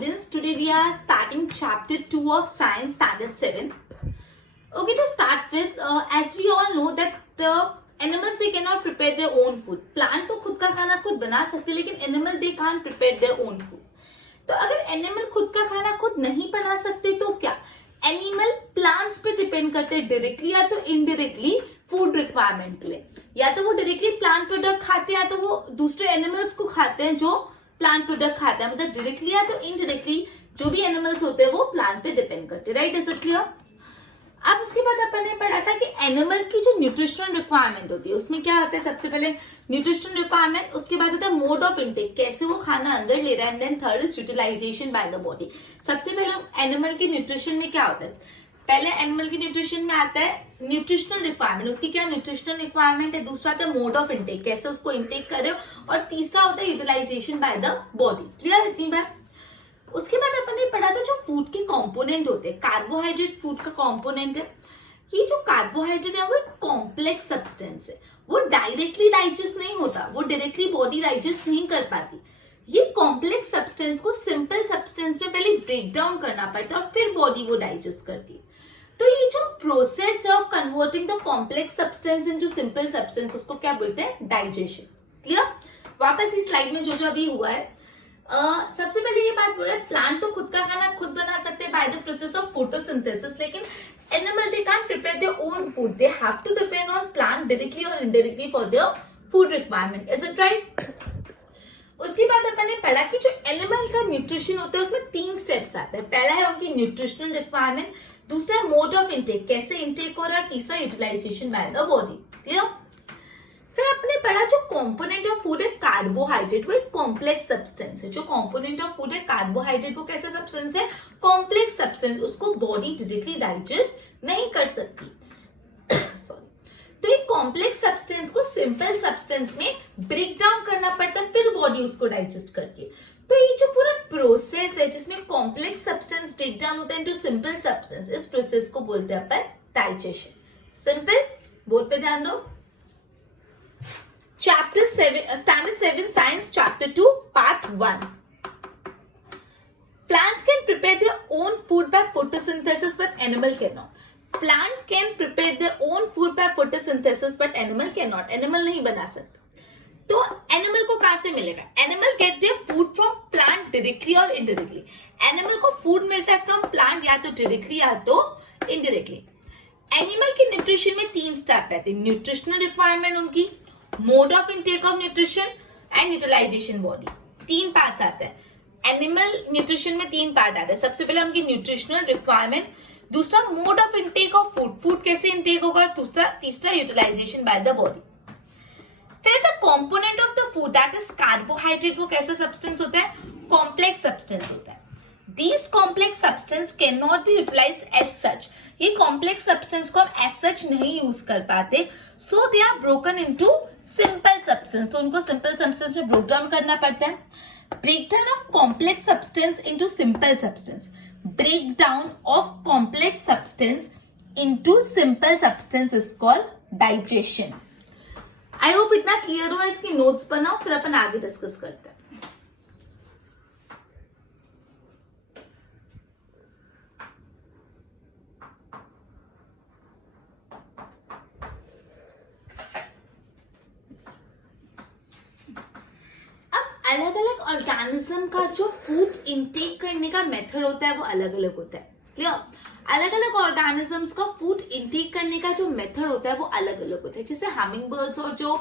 students, today we are starting chapter 2 of science standard 7. Okay, to start with, as we all know that the animals, they cannot prepare their own food. Plant तो खुद का खाना खुद बना सकते, लेकिन animal they can't prepare their own food. तो अगर animal खुद का खाना खुद नहीं बना सकते तो क्या एनिमल प्लांट्स पे डिपेंड करते हैं डायरेक्टली या तो इनडायरेक्टली फूड रिक्वायरमेंट के लिए. या तो वो डायरेक्टली प्लांट प्रोडक्ट खाते हैं या तो वो दूसरे एनिमल्स को खाते हैं जो प्लांट प्रोडक्ट खाते हैं. मतलब डायरेक्टली या तो इनडायरेक्टली जो भी एनिमल्स होते हैं वो प्लांट पे डिपेंड करते हैं. Right, is it clear? अब उसके बाद अपन ने पढ़ा था कि एनिमल की जो न्यूट्रिशनल रिक्वायरमेंट होती है उसमें क्या होता है. सबसे पहले न्यूट्रिशनल रिक्वायरमेंट, उसके बाद होता है मोड ऑफ इंटेक, कैसे वो खाना अंदर ले रहा है, and then third is utilisation by the body. सबसे पहले एनिमल की न्यूट्रिशन में क्या होता है, पहले एनिमल की न्यूट्रिशन में आता है न्यूट्रिशनल रिक्वायरमेंट, उसकी क्या न्यूट्रिशनल रिक्वायरमेंट है. दूसरा आता है मोड ऑफ इंटेक, कैसे उसको इंटेक कर रहे हो, और तीसरा होता है utilisation by the body. Clear इतनी बात. उसके बाद अपन ने पढ़ा था जो फूड के कंपोनेंट होते हैं, कार्बोहाइड्रेट फूड का कंपोनेंट है. ये जो कार्बोहाइड्रेट है वो एक कॉम्प्लेक्स सब्सटेंस है, वो डायरेक्टली डाइजेस्ट नहीं होता, वो डायरेक्टली बॉडी डाइजेस्ट नहीं कर पाती. ये कॉम्प्लेक्स सब्सटेंस को सिंपल सब्सटेंस में पहले ब्रेक डाउन करना पड़ता है और फिर बॉडी वो डाइजेस्ट करती है. तो ये जो process of converting the complex substance into simple substance, उसको क्या बोलते हैं, डाइजेशन. क्लियर. वापस इस स्लाइड में जो जो अभी हुआ है, सबसे पहले ये बात बोल रहे हैं प्लांट तो खुद का खाना खुद बना सकते हैं by the process of photosynthesis, लेकिन animal they can't prepare their own food, they have to depend on plant directly और indirectly for their food requirement. Is it right? उसके बाद अपन ने पढ़ा कि जो एनिमल का न्यूट्रिशन होता है उसमें 3 स्टेप्स आते हैं. पहला है उनकी न्यूट्रिशनल रिक्वायरमेंट, दूसरा है मोड ऑफ इंटेक, कैसे इंटेक हो रहा है, तीसरा utilisation by the body. Clear. फिर आपने पढ़ा जो कंपोनेंट ऑफ फूड है कार्बोहाइड्रेट, वो एक कॉम्प्लेक्स सब्सटेंस है. जो कंपोनेंट ऑफ फूड है कार्बोहाइड्रेट, वो कैसा सब्सटेंस है, कॉम्प्लेक्स सब्सटेंस, उसको बॉडी डायरेक्टली डाइजेस्ट नहीं कर सकती. सॉरी. तो एक कॉम्प्लेक्स सब्सटेंस को सिंपल सब्सटेंस में ब्रेक डाउन करना पड़ता है, फिर बॉडी उसको डाइजेस्ट करती है. तो ये जो पूरा प्रोसेस है जिसमें कॉम्प्लेक्स सब्सटेंस ब्रेक डाउन होता है इनटू सिंपल सब्सटेंस, इस प्रोसेस को बोलते हैं अपन डाइजेशन. सिंपल. बोर्ड पे ध्यान दो. Chapter 7, Standard 7 Science, Chapter 2, Part 1. Plants can prepare their own food by photosynthesis, but animal cannot. Plant can prepare their own food by photosynthesis, but animal cannot. Animal नहीं बना सकता. तो animal को कहाँ से मिलेगा? Animal get their food from plant directly or indirectly. Animal को food मिलता है from plant या तो directly या तो indirectly. Animal की nutrition में 3 स्टेप आते हैं. Nutritional requirement उनकी, mode of intake of nutrition and utilisation body. 3 parts आते हैं. एनिमल न्यूट्रिशन में 3 पार्ट आते हैं. सबसे पहले उनकी न्यूट्रिशनल रिक्वायरमेंट, दूसरा mode of intake of food, food कैसे इंटेक होगा, तीसरा यूटिलाइजेशन बाय द बॉडी. फिर the component of the food that is carbohydrate, वो कैसा सब्सटेंस होता है, कॉम्प्लेक्स सब्सटेंस होता है. These complex substance cannot be utilized as such. ये complex substance को हम as such नहीं यूज कर पाते, so they are broken into simple substance. तो उनको simple substance में break down करना पड़ता है. Breakdown of complex substance into simple substance. Breakdown of complex substance into simple substance is called digestion. I hope इतना clear हुआ. इसकी notes बनाओ, फिर अपन आगे discuss करते हैं. अलग अलग ऑर्गेनिज्म का जो फूड इंटेक करने का मेथड होता है वो अलग अलग होता है. क्लियर. अलग अलग ऑर्गेनिजम्स का फूड इंटेक करने का जो मेथड होता है वो अलग अलग होता है. जैसे हमिंग बर्ड्स और जो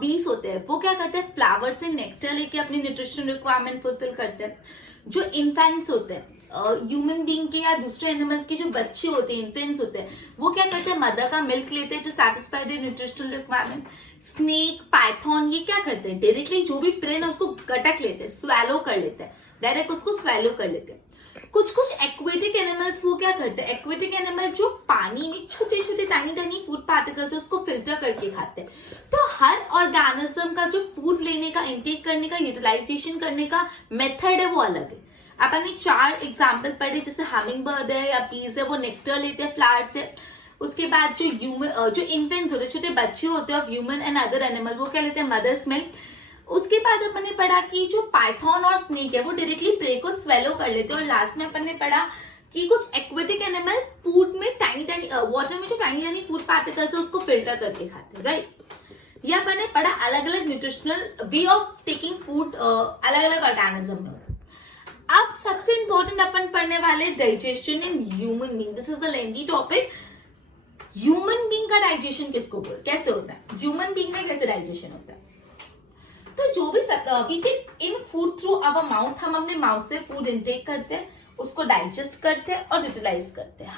बीस होते हैं वो क्या करते हैं, फ्लावर से नेक्टर लेके अपनी न्यूट्रिशन रिक्वायरमेंट फुलफिल करते हैं. जो इन्फेंट्स होते हैं, ह्यूमन बीइंग के या दूसरे एनिमल के जो बच्चे होते हैं, इन्फेंट्स होते हैं, वो क्या करते हैं, मदर का मिल्क लेते हैं to satisfy their nutritional requirement. Snake, python, ये क्या करते हैं, डायरेक्टली जो भी प्रे है उसको गटक लेते हैं, स्वैलो कर लेते हैं, डायरेक्ट उसको स्वैलो कर लेते हैं. कुछ एक्वेटिक एनिमल्स वो क्या करते हैं, एक्वेटिक एनिमल जो पानी में छोटे छोटे टाइनी फूड पार्टिकल्स है उसको फिल्टर करके खाते हैं. तो हर ऑर्गेनिज्म का जो फूड लेने का, इंटेक करने का, यूटिलाइजेशन करने का मेथड है वो अलग है. अपन ने 4 एग्जाम्पल पढ़े, जैसे हमिंग बर्ड है या बीज है वो नेक्टर लेते हैं फ्लावर से. उसके बाद जो इन्फेंट्स होते हैं, छोटे बच्चे होते हैं of human and other animal, वो क्या लेते हैं, मदर्स मिल्क. उसके बाद अपन ने पढ़ा कि जो पाइथन और स्नेक है वो डायरेक्टली प्रे को स्वेलो कर लेते हैं, और लास्ट में अपन ने पढ़ा कि कुछ एक्वेटिक एनिमल फूड में टाइनी टाइनी वाटर में जो टाइनी टाइनी फूड पार्टिकल्स है उसको फिल्टर करके खाते हैं, राइट। ये अपन ने पढ़ा अलग अलग nutritional way of taking food अलग अलग ऑर्गेनिज्म में। अब सबसे इंपॉर्टेंट अपन पढ़ने वाले digestion in human being. This is a lengthy topic. Human being का डाइजेशन किसको बोलते हैं, कैसे होता है, ह्यूमन बीइंग में कैसे डाइजेशन होता है। तो जो भी we take in food through our mouth, हम अपने माउथ से फूड इनटेक करते हैं, उसको डाइजेस्ट करते हैं और यूटिलाइज करते हैं।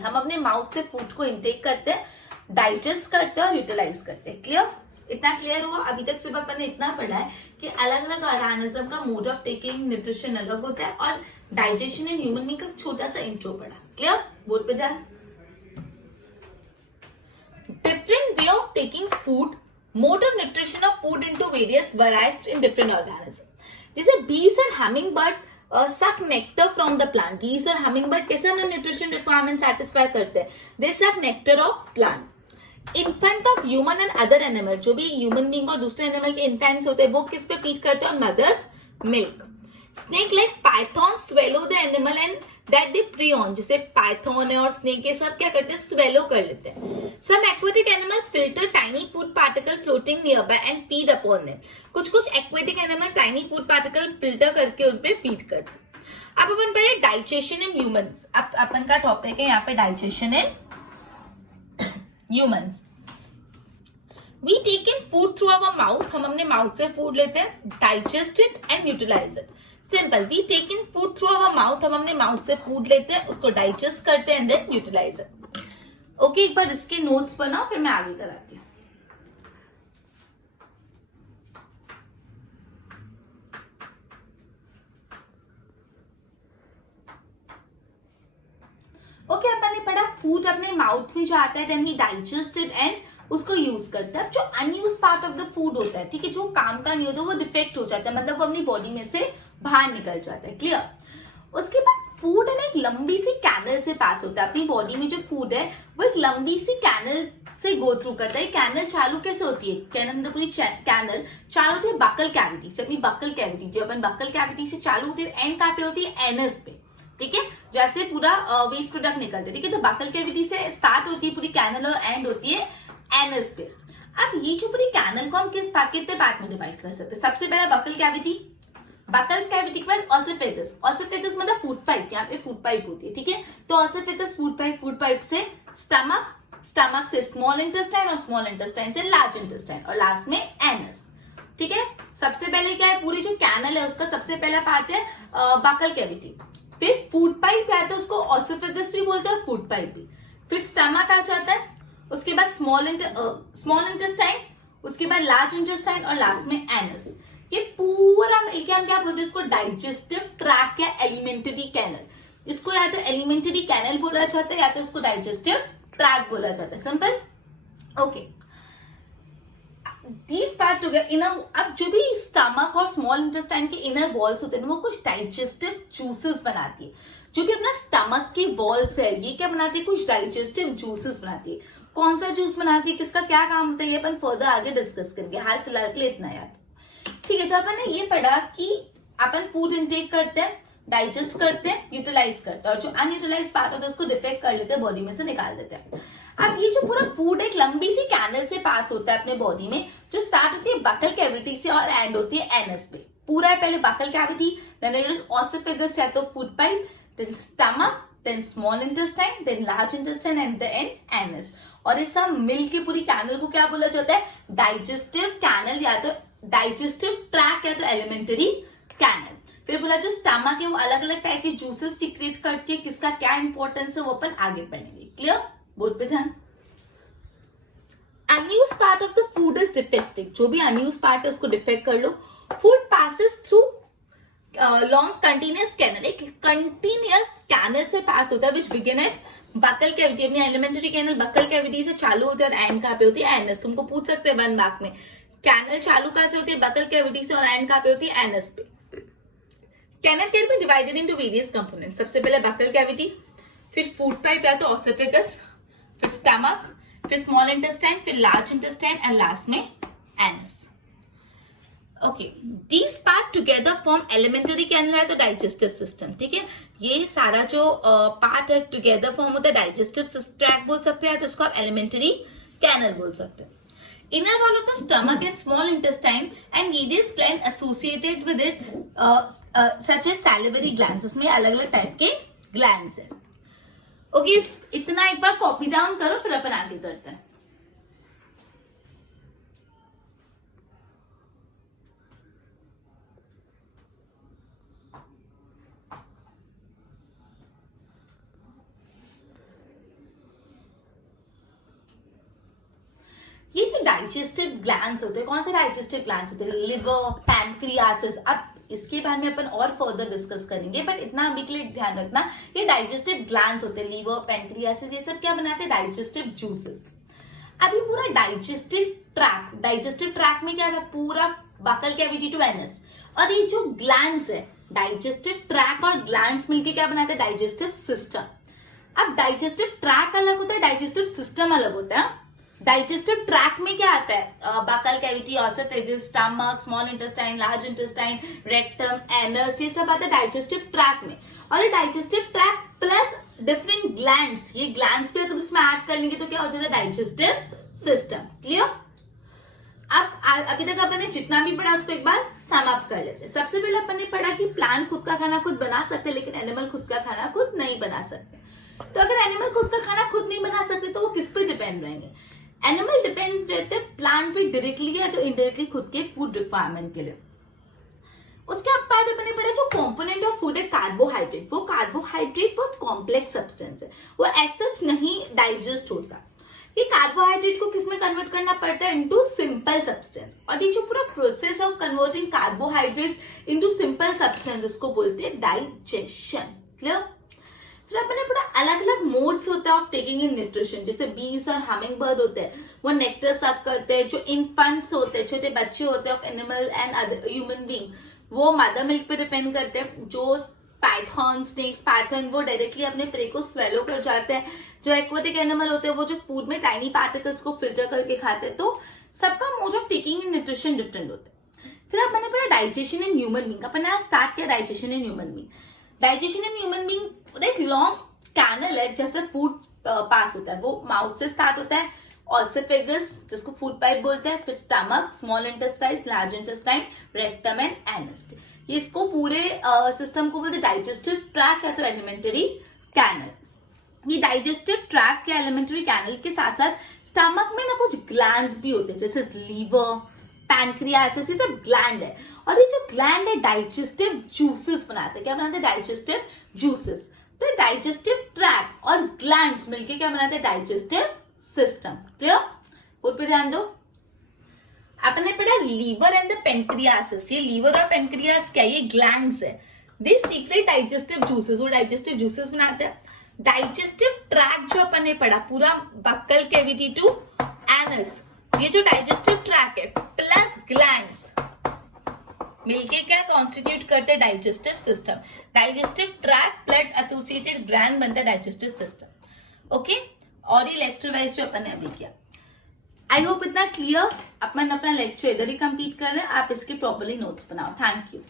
हम अपने माउथ से फूड को इनटेक करते हैं, डाइजेस्ट करते हैं और यूटिलाइज करते हैं। क्लियर, इतना क्लियर हुआ। अभी तक सिर्फ अपन ने इतना पढ़ा है कि अलग अलग ऑर्गेनिज्म का मोड ऑफ टेकिंग न्यूट्रिशन अलग होता है, और डाइजेशन इन ह्यूमन बीइंग का छोटा सा इंट्रो पढ़ा। क्लियर, बोर्ड पे ध्यान। Different way of taking food, mode of nutrition of food into various varies in different organism. जैसे bees and hummingbird suck nectar from the plant. Bees और hummingbird कैसे अपना न्यूट्रिशन रिक्वायरमेंट सेटिस्फाई करते हैं, they suck nectar of plant. Infant of human and other animal, जो भी human being और दूसरे एनिमल के इन्फेंट्स होते हैं वो किस पे फीड करते हैं, और mother's milk. Snake like python swallow the animal and that they prey on. जैसे पाइथन है और स्नेक ये सब क्या करते हैं, स्वेलो कर लेते हैं। Some aquatic animal filter tiny food particle floating nearby and feed upon them. कुछ कुछ aquatic animal tiny food particle filter करके उन पे फीड करते हैं। अब अपन पढ़े डाइजेशन इन ह्यूमंस। अब अपन का टॉपिक है यहाँ पे digestion in humans. We take in food through our mouth, हम अपने माउथ से फूड लेते हैं, digest it and utilise it. Simple, we take in food through our mouth, हम अपने माउथ से फूड लेते हैं, उसको डाइजेस्ट करते हैं and then utilise it. Okay, एक बार इसके नोट्स बनाओ फिर मैं आगे कराती हूँ। ओके, अपन ने पढ़ा फूड अपने माउथ में जो आता है देन ही डाइजेस्टेड एंड उसको यूज करता है। जो unused part of the food होता है, ठीक है, जो काम का नहीं होता वो डिफेक्ट हो जाता है, मतलब वो अपनी बॉडी में से बाहर निकल जाता है। क्लियर। उसके बाद फूड है ना एक लंबी सी कैनल से पास होता है। अपनी बॉडी में जो फूड है वो एक लंबी सी कैनल से गो थ्रू करता है। कैनल चालू कैसे होती है, कैनल पूरी कैनल चालू होती है बकल कैविटी से। अपनी बकल कैविटी, जो अपन बकल कैविटी से चालू होती है, एंड कहाँ पे होती है, एनस पे, ठीक है, जैसे पूरा वेस्ट प्रोडक्ट निकलते हैं, ठीक है। तो बकल कैविटी से स्टार्ट होती है पूरी कैनल और एंड होती है एनस पे। अब ये जो पूरी कैनल को हम कितने पार्ट में डिवाइड कर सकते हैं। सबसे पहला बकल कैविटी, बकल कैविटी के बाद ऑसिफेगस। ऑसिफेगस मतलब फूड पाइप, यहाँ पे फूड पाइप होती है, ठीक है। तो ऑसिफेगस फूड पाइप से स्टमक, स्टमक से स्मॉल इंटेस्टाइन और स्मॉल इंटेस्टाइन से लार्ज इंटेस्टाइन और लास्ट में एनस, ठीक है। सबसे पहले क्या है, पूरी जो कैनल है उसका सबसे पहला पार्ट है बकल कैविटी। फिर फूड पाइप आता है, उसको ऑसिफेगस भी बोलते हैं और फूड पाइप भी। फिर स्टमक आ जाता है, उसके बाद स्मॉल इंटेस्टाइन, उसके बाद लार्ज इंटेस्टाइन और लास्ट में एनस। ये पूरा मिलके हम क्या बोलते हैं, इसको डाइजेस्टिव ट्रैक या एलिमेंटरी कैनल। इसको या तो एलिमेंटरी कैनल बोला जाता है या तो इसको डाइजेस्टिव ट्रैक बोला जाता है। Simple, okay. These part together inner. अब जो भी स्टमक और स्मॉल इंटेस्टाइन के इनर वॉल्स होते हैं वो कुछ डाइजेस्टिव जूसेस बनाती है। जो भी अपना स्टमक की वॉल्स है ये क्या बनाती है, कुछ डाइजेस्टिव जूसेस बनाती है। कौन सा जूस बनाती है, किसका क्या काम होता है, ये अपन फर्दर आगे डिस्कस करेंगे। हाल फिलहाल के लिए इतना याद, ठीक है। तो अपन ने ये पढ़ा कि अपन फूड इनटेक करते हैं, डाइजेस्ट करते हैं, यूटिलाइज करते हैं, और जो अनयूटिलाइज पार्ट होता है उसको डिफेक्ट कर लेते हैं, बॉडी में से निकाल देते हैं। अब ये जो पूरा फूड एक लंबी सी कैनल से पास होता है अपने बॉडी में, जो स्टार्ट होती है बकल कैविटी से और एंड होती है एनस पे। पूरा है पहले buccal cavity, then it is oesophagus या तो food pipe, then stomach, then small intestine, then large intestine and the end anus. और ये सब मिल के पूरी कैनल को क्या बोला जाता है, डाइजेस्टिव कैनल या तो डाइजेस्टिव ट्रैक या तो एलिमेंटरी कैनल। फिर बोला जो स्टमक है वो अलग अलग टाइप के जूसेस सीक्रेट करती है, किसका क्या इंपॉर्टेंस है वो अपन आगे पढ़ेंगे। क्लियर, बोल पे ध्यान। Unused part of the food is defective. जो भी अनयूज पार्ट है उसको डिफेक्ट कर लो। Food passes through long continuous canal, एक कंटिन्यूअस कैनल से पास होता है which begin at buccal cavity. अपनी एलिमेंटरी कैनल बकल कैविटी से चालू होती है और एंड कहाँ पे होती है, एनस। तुमको पूछ सकते हैं 1 मार्क में, कैनल चालू कहाँ से होती है, बकल कैविटी से, और एंड कहाँ पे होती है, एनस पे। Canal can be divided into various component. सबसे पहले बकल कैविटी, फिर फूड पाइप या तो ऑसिफेगस, फिर स्टमक, फिर स्मॉल इंटेस्टाइन, फिर लार्ज इंटेस्टाइन एंड लास्ट में anus. Okay, these part together form alimentary canal है तो डाइजेस्टिव सिस्टम, ठीक है। ये सारा जो पार्ट है टुगेदर फॉर्म होता है डाइजेस्टिव ट्रैक्ट बोल सकते हैं, तो इसको आप एलिमेंटरी कैनल बोल सकते हैं। Inner wall of the stomach and small intestine and various glands associated with it, such as salivary glands, उसमें अलग अलग टाइप के ग्लैंड्स है। ओके, इतना एक बार कॉपी डाउन करो, फिर अपन आगे करते हैं। ये जो डाइजेस्टिव ग्लैंड्स होते हैं, कौन से डाइजेस्टिव ग्लैंड्स होते हैं? लिवर, पैनक्रियासिस। अब इसके बारे में अपन और फर्दर डिस्कस करेंगे, बट इतना अभी के लिए ध्यान रखना, ये डाइजेस्टिव ग्लैंड्स होते हैं, लिवर, पैनक्रियासिस, ये सब क्या बनाते हैं? Digestive juices. अभी पूरा डाइजेस्टिव ट्रैक में क्या था? पूरा बकल कैविटी टू एनस, और ये जो ग्लैंड्स है, डाइजेस्टिव ट्रैक और ग्लैंड्स मिलके क्या बनाते हैं? Digestive system. अब डाइजेस्टिव ट्रैक अलग होता है, डाइजेस्टिव सिस्टम अलग होता है। डाइजेस्टिव ट्रैक में क्या आता है? Buccal cavity, oesophagus, stomach, small intestine, large intestine, rectum, anus, ये सब आता है डाइजेस्टिव ट्रैक में। और ये digestive track plus different glands, ये ग्लैंड्स भी अगर उसमें ऐड कर लेंगे तो क्या हो जाता है? Digestive system. क्लियर? अब अभी तक अपन ने जितना भी पढ़ा उसको एक बार सम अप कर लेते हैं। सबसे पहले अपन ने पढ़ा कि प्लांट खुद का खाना खुद बना सकते हैं, लेकिन एनिमल खुद का खाना खुद नहीं बना सकते। तो अगर एनिमल खुद का खाना खुद नहीं बना सकते तो वो किस पे डिपेंड रहेंगे? एनिमल डिपेंड रहते हैं प्लांट पे डायरेक्टली है तो इनडायरेक्टली खुद के फूड रिक्वायरमेंट के लिए। उसके बाद अपने पढ़ा जो कंपोनेंट ऑफ फूड है कार्बोहाइड्रेट। वो कार्बोहाइड्रेट बहुत कॉम्प्लेक्स सब्सटेंस है, वो एज सच नहीं डाइजेस्ट होता। ये कार्बोहाइड्रेट को किसमें कन्वर्ट करना पड़ता है? Into simple substance. और ये जो पूरा process of converting carbohydrates into simple substance, इसको बोलते हैं डाइजेशन। क्लियर? फिर अपने पूरा अलग अलग मोड्स होता है ऑफ टेकिंग इन न्यूट्रिशन। जैसे बीज और हमिंग बर्ड होते हैं, वो नेक्टर सक करते हैं। जो इन्फेंट्स होते हैं, छोटे बच्चे होते हैं of animal and other human being, वो मदर मिल्क पे डिपेंड करते हैं। जो पाइथन, स्नेक्स, पैथन, वो डायरेक्टली अपने प्रे को स्वेलो कर जाते हैं। जो एक्वेटिक एनिमल होते हैं, वो जो फूड में टाइनी पार्टिकल्स को फिल्टर करके खाते हैं। तो सबका mode of taking in nutrition different होता है। फिर अपने पूरा डाइजेशन इन ह्यूमन बीइंग, अपन ने स्टार्ट किया digestion in human being. Digestion in human being एक लॉन्ग कैनल है, जैसे फूड पास होता है, वो माउथ से स्टार्ट होता है। ऑसोफेगस, जिसको फूड पाइप बोलते हैं, फिर stomach, small intestine, large intestine, rectum and anus. ये इसको पूरे सिस्टम को बोलते हैं डाइजेस्टिव ट्रैक है तो एलिमेंटरी कैनल। ये डाइजेस्टिव ट्रैक के एलिमेंटरी कैनल के साथ साथ स्टमक में ना कुछ ग्लैंड्स भी होते हैं, जैसे लीवर, पैनक्रियासिस, ये सब ग्लैंड है। और ये जो ग्लैंड है डाइजेस्टिव जूसेस बनाते हैं। क्या बनाते हैं? Digestive juices. तो डाइजेस्टिव ट्रैक और ग्लैंड्स मिलके क्या बनाते हैं? Digestive system. क्लियर? बोर्ड पे ध्यान दो। आपने पढ़ा लीवर एंड द पेनक्रियासिस। ये लीवर और पेनक्रियास क्या? ये ग्लैंड्स है। दे सीक्रेट डाइजेस्टिव जूसेस, वो डाइजेस्टिव जूसेस बनाते हैं। डाइजेस्टिव ट्रैक जो अपन ने पढ़ा, पूरा बक्कल कैविटी टू एनस, ये जो डाइजेस्टिव ट्रैक है प्लस ग्लैंड्स मिलके क्या कॉन्स्टिट्यूट करते हैं? Digestive system. Digestive track blood associated gland बनता है डाइजेस्टिव सिस्टम। ओके, और ये लेक्चर वाइज जो अपन ने अभी किया, आई होप इतना क्लियर। अपन अपना लेक्चर इधर ही कंप्लीट कर रहे हैं, आप इसके प्रॉपरली नोट्स बनाओ। Thank you.